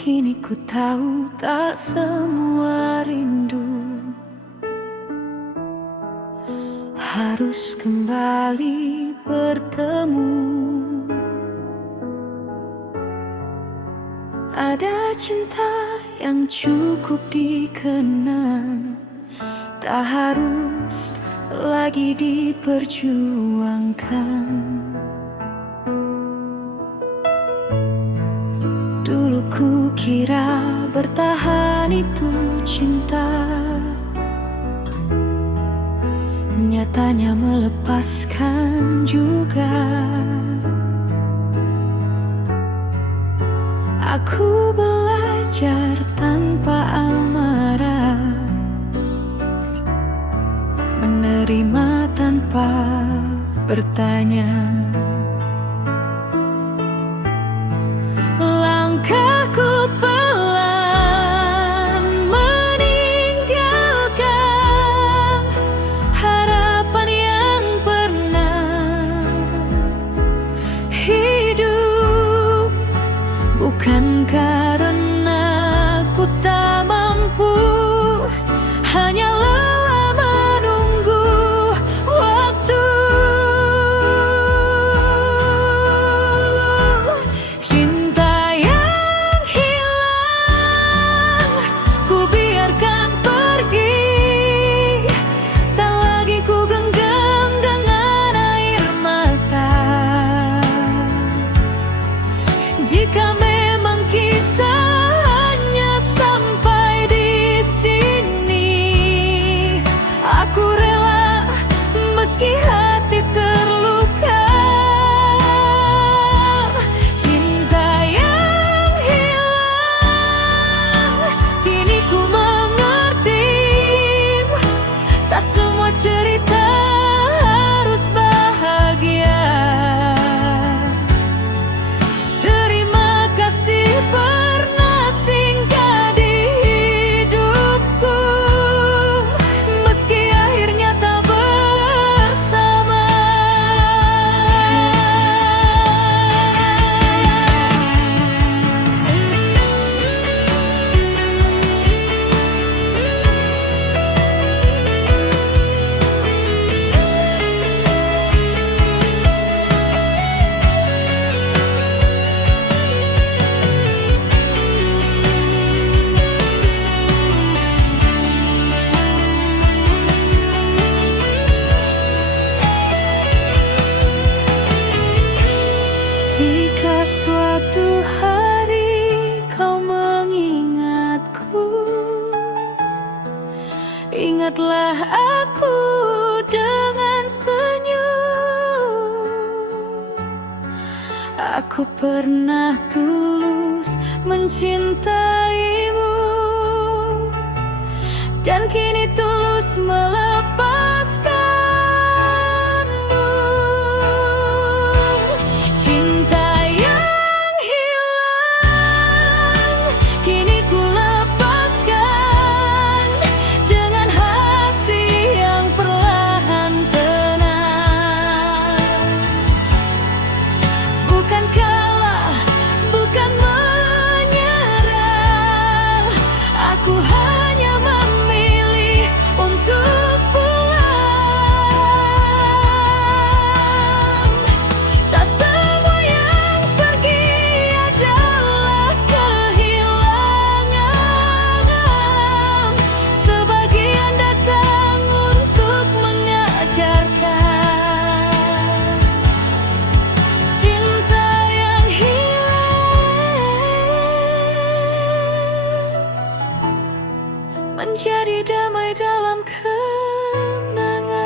Kini ku tahu tak semua rindu harus kembali bertemu. Ada cinta yang cukup dikenang, tak harus lagi diperjuangkan. Dulu ku kira bertahan itu cinta, nyatanya melepaskan juga. Aku belajar tanpa amarah, menerima tanpa bertanya. Langkahku pelan meninggalkan harapan yang pernah hidup, bukan karena ku tak mampu, hanya lelah menunggu waktu. Cinta yang hilang ku biarkan pergi, tak lagi ku genggam dengan air mata. Jika memang kita hanya sampai di sini, aku rela meski hati terluka. Cinta yang hilang, kini ku mengerti, tak semua cerita harus bahagia. Terima kasih pernah singgah di hidupku, meski akhirnya tak bersama. Jika suatu hari kau mengingatku, ingatlah aku dengan senyum. Aku pernah tulus mencintaimu, dan kini tulus melepaskanmu. Cinta yang hilang, kini ku lepaskan dengan hati yang perlahan tenang. Bukan kalah, bukan menyerah, aku hanya memilih untuk pulang. Tak semua yang pergi adalah kehilangan, sebagian datang untuk mengajarkan. Cinta yang hilang menjadi damai dalam kenangan.